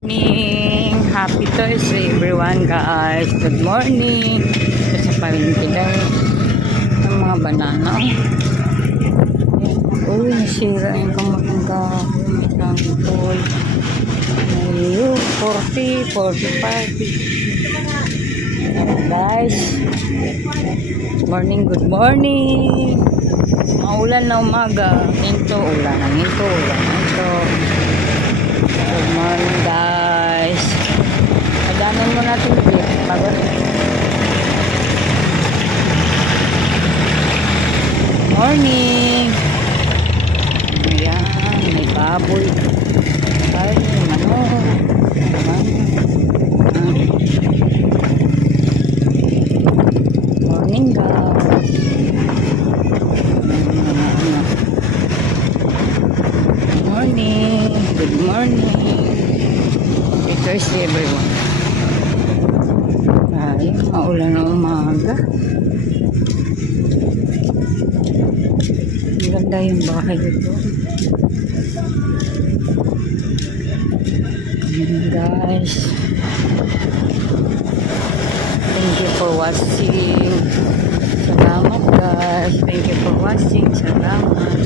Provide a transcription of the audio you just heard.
Morning! Happy Thursday everyone guys! Good morning! Ito sa palengke dahil ng mga banana. Uy, nasira yung kamakang kahoy. May tangkol. May 40, 45. Guys, morning, good morning! Maulan na umaga. Hinto, ulan. Hinto, ulan. Hinto. Good morning guys. Padanan mo natin dito. Pagod. Morning. Ayan. May baboy. Ay, manok. Morning guys. Morning. Good morning. Happy Thursday everyone. Ay, maulan na umaga. Ang ganda yung bahay ito. Ayan guys. Thank you for watching. Salamat guys. Thank you for watching. Salamat.